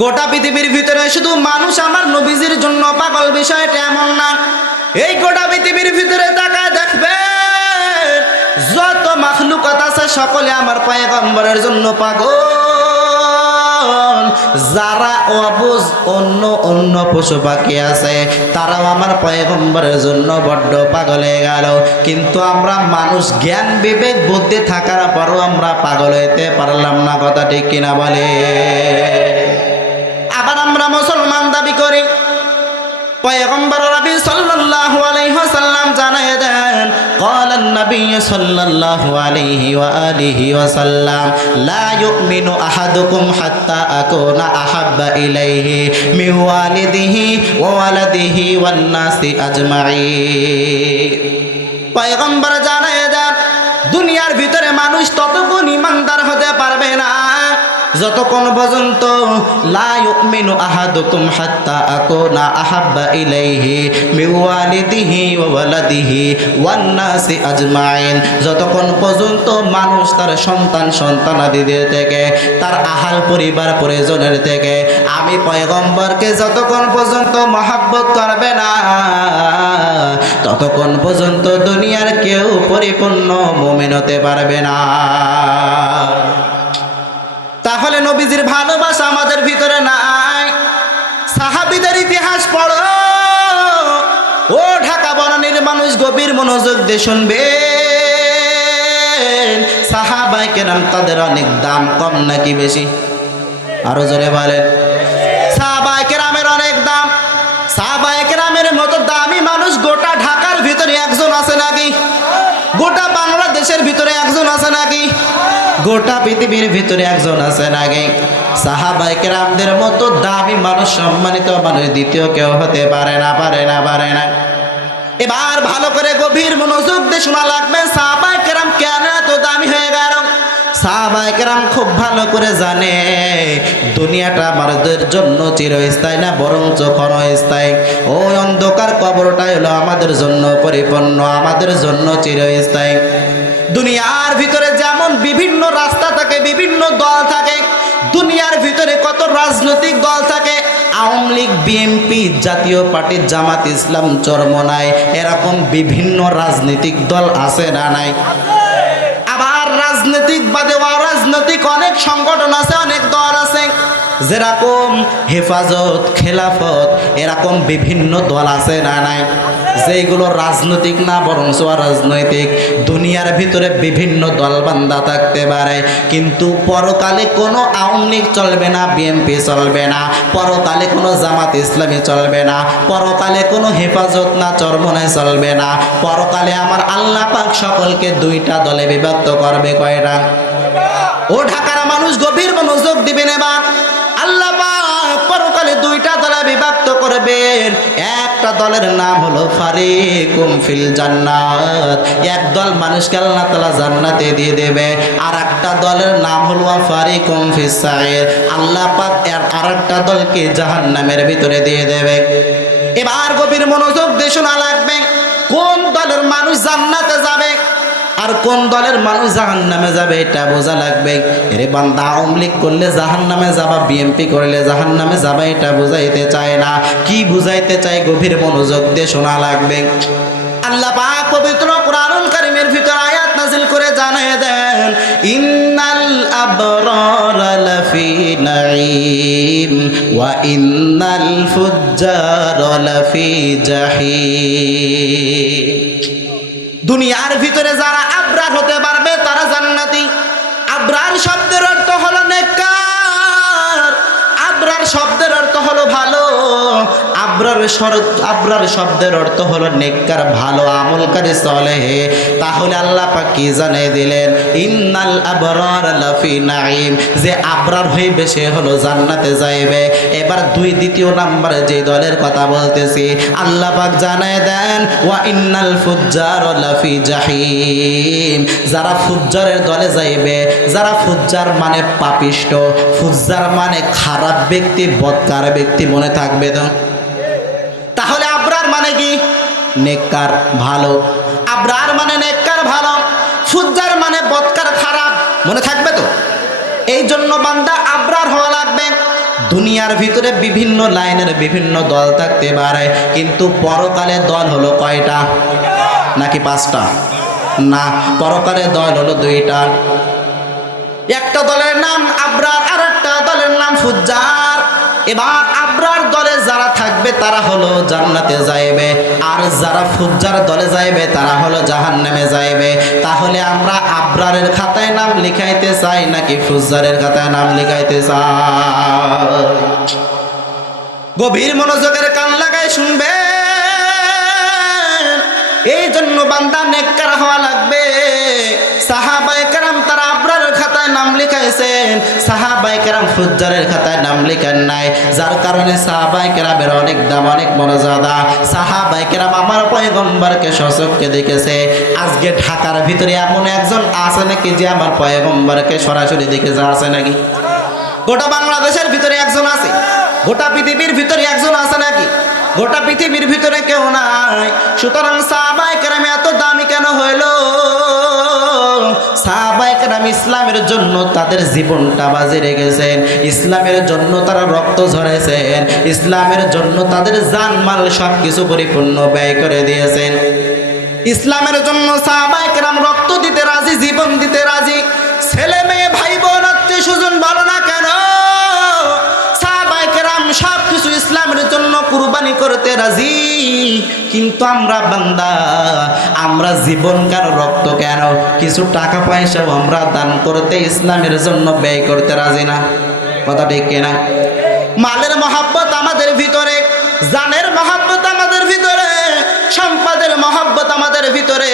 গোটা পৃথিবীর ভিতরে শুধু মানুষ আমার নবীজির জন্য পাগল বিষয়টা এমন না। এই গোটা পৃথিবীর ভিতরে তাকায় দেখবে, যত মাখলুকত আছে সকলে আমার পয়গম্বরের জন্য পাগল। যারা অবুজ, অন্য অন্য পশু পাখি আছে, তারাও আমার পয়গম্বরের জন্য বড্ড পাগল হয়ে গেল। কিন্তু আমরা মানুষ জ্ঞান, বিবেক, বুদ্ধি থাকার পরও আমরা পাগল হইতে পারলাম না, কথা ঠিক কিনা বলে। আমরা মুসলমান দাবি করি পয়গম্বর নবী সাল্লাল্লাহু আলাইহি ওয়াসাল্লাম জানায় দেন قال النبي صلى الله عليه وآله وسلم لا يؤمن أحدكم حتى أكون أحب إليه من والده وولده والناس أجمعين পয়গম্বর জানায় দেন দুনিয়ার ভিতরে মানুষ ততক্ষণ ইমানদার হতে পারবে না যতক্ষণ পর্যন্ত লা ইউমিনু আহাদুকুম হাত্তা আকুনা আহাব্বা ইলাইহি মিন ওয়ালিদিহি ওয়া ওয়ালাদিহি ওয়ান নাসি আজমাইন। যতক্ষণ পর্যন্ত মানুষ তার সন্তান সন্তান সন্তানাদিদের থেকে, তার আহাল পরিবার পরিজনের থেকে, আমি পয়গম্বরকে যতক্ষণ পর্যন্ত মহাব্বত করবে না, ততক্ষণ পর্যন্ত দুনিয়ার কেউ পরিপূর্ণ মুমিন হতে পারবে না। তাহলে নবীজির ভালোবাসা আমাদের ভিতরে নাই। সাহাবিদের ইতিহাস পড়ো। ও ঢাকা বনানির মানুষ গভীর মনোযোগ দিয়ে শুনবে সাহাবাই কেরাম তাদের অনেক দাম কম নাকি বেশি? আরও জোরে বলেন। গোটা পৃথিবীর ভিতরে একজন আছেন আগে। সাহাবাই কেরামদের মতো দামি মানুষ, সম্মানিত মানুষ দ্বিতীয় কেউ হতে পারে না পারে না পারে না। এবার ভালো করে গভীর মনোযোগ দিয়ে শোনা লাগবে সাহাবাই কেরাম কেন এত দামি হয়ে গেল? সাহাবাই কেরাম খুব ভালো করে জানে, দুনিয়াটা মানুষদের জন্য চিরস্থায়ী না, বরঞ্চ ক্ষণস্থায়ী। ওই অন্ধকার কবরটাই হলো আমাদের জন্য পরিপূর্ণ, আমাদের জন্য চিরস্থায়ী। দুনিয়ার ভিতরে যেমন বিভিন্ন রাস্তা থাকে, বিভিন্ন দল থাকে, দুনিয়ার ভিতরে কত রাজনৈতিক দল থাকে, Awami League, BNP Jatiya party, Jamaat Islam Charmonai এরকম বিভিন্ন রাজনৈতিক দল আছে না নাই? আবার রাজনৈতিক বাদে অরাজনৈতিক অনেক সংগঠন আছে, অনেক দল আছে, যেরকম হেফাজত, খেলাফত, এরকম বিভিন্ন দল আছে না নাই? যেগুলো রাজনৈতিক না, বরঞ্চ রাজনৈতিক। দুনিয়ার ভিতরে বিভিন্ন দলবান্ধা থাকতে পারে। কিন্তু পরকালে কোনো আওয়ামী লীগ চলবে না, বিএনপি চলবে না। পরকালে কোনো জামাত ইসলামী চলবে না। পরকালে কোনো হেফাজত না, চরমনায় চলবে না। পরকালে আমার আল্লাহ পাক সকলকে দুইটা দলে বিভক্ত করবে কয়টা? ও ঢাকার দলের নাম হলো ফারে কুমফিল জান্নাত। এক দল মানুষকে আল্লাহ তালা জান্নাতে দিয়ে দেবে আর একটা দলের নাম হলো ফারে কুমফিস সাইর। আল্লাহ পাক এর আরেকটা দলকে জাহান্নামের ভিতরে দিয়ে দেবে। এবার গভীর মনোযোগ দিয়ে শোনা লাগবে, কোন দলের মানুষ জান্নাতে যাবে? আর কোন দলের মানুষ জাহান নামে যাবে এটা বোঝা লাগবে। এরে বান্দা লীগ করলে জাহান নামে যাবা বিএমপি করলে জাহান নামে যাবা, এটা বুঝাইতে চায় না। কি বুঝাইতে চায় গভীর মনোযোগ দিয়ে শোনা লাগবে। আল্লাহ পাক পবিত্র কোরআনুল কারীমের ভিতর আয়াত নাজিল করে জানিয়ে দেন, ইন্নাল আবরার লাফি নাঈম ওয়া ইন্নাল ফুজ্জার লাফি জাহিম। দুনিয়ার ভিতরে যারা আবরার হতে পারবে আবরার আবরার শব্দের অর্থ হলো নেককার, ভালো আমলকারী চলে হে তাহলে আল্লাহ পাক কি জানিয়ে দিলেন? ইন্নাল আবরার লাফি নাঈম। যে আবরার হইবে সে হলো জান্নাতে যাইবে। এবার দুই দ্বিতীয় নাম্বারে যে দলের কথা বলতেছি, আল্লাহ পাক জানায় দেন, ওয়া ইন্নাল ফুজ্জার লাফি জাহিম। যারা ফুজ্জারের দলে যাইবে, যারা ফুজ্জার মানে পাপিষ্ট, ফুজ্জার মানে খারাপ ব্যক্তি, বদকার ব্যক্তি মনে থাকবে তো তাহলে আবরার মানে কি নেককার ভালো। আব্রার মানে নেককার ভালো ফুজ্জার মানে বৎকার খারাপ, মনে থাকবে তো? এই জন্য বান্দা আবরার হওয়া লাগবে। দুনিয়ার ভিতরে বিভিন্ন লাইনের বিভিন্ন দল থাকতে পারে, কিন্তু পরকালে দল হলো কয়টা? নাকি পাঁচটা? না, পরকালে দল হলো দুইটা। একটা দলের নাম আব্রার আর একটা দলের নাম ফুজ্জার এবার আবরার দলে যারা থাকবে, তারা হলো জান্নাতে যাইবে। আর যারা ফুজ্জার দলে যাইবে, তারা হলো জাহান্নামে যাইবে। তাহলে আমরা আবরারের খাতায় নাম লিখাইতে চাই নাকি ফুজ্জারের খাতায় নাম লিখাইতে চাই? গভীর মনোযোগের কান লাগায় শুনবে এই জন্য বান্দা নেককার হওয়া লাগবে। লিখাইছেন সাহাবাই কারাম ফুজ্জারের খাতায় নাম লিখান নাই। যার কারণে সাহাবাই কেরামের অনেক দাম, অনেক মর্যাদা। সাহাবাই কেরাম আমার পয়গম্বরকে সচককে দেখেছে। আজকে ঢাকার ভিতরে এমন একজন আছে নাকি যে আমার পয়গম্বরকে সরাসরি দেখেছে আছে নাকি? গোটা বাংলাদেশের ভিতরে একজন আছে। গোটা পৃথিবীর ভিতরে একজন আছে নাকি? গোটা পৃথিবীর ভিতরে কেউ নাই। সুতরাং সাহাবাই কেরাম এত দামি কেন হইল? সাহাবাই কেরাম ইসলামের জন্য তাদের জীবনটা বাজে রেখেছেন, ইসলামের জন্য তারা রক্ত ঝরেছেন, ইসলামের জন্য তাদের জানমাল সব কিছু পরিপূর্ণ ব্যয় করে দিয়েছেন। ইসলামের জন্য সাহাবাই কেরাম রক্ত দিতে রাজি, জীবন দিতে রাজি। ছেলে মেয়ে ভাই বোন আত্মীয় স্বজন বলো না কেন? সাহাবাই কেরাম সব কিছু ইসলামের জন্য কুরবানি করতে রাজি। কিন্তু আমরা বান্দা, আমরা জীবন কার রক্ত কেন? কিছু টাকা পয়সাও আমরা দান করতে, ইসলামের জন্য ব্যয় করতে রাজি না। কথা ঠিক কেনা মালের মহাব্বত আমাদের ভিতরে, জানের মহাব্বত আমাদের ভিতরে, সম্পদের মহাব্বত আমাদের ভিতরে।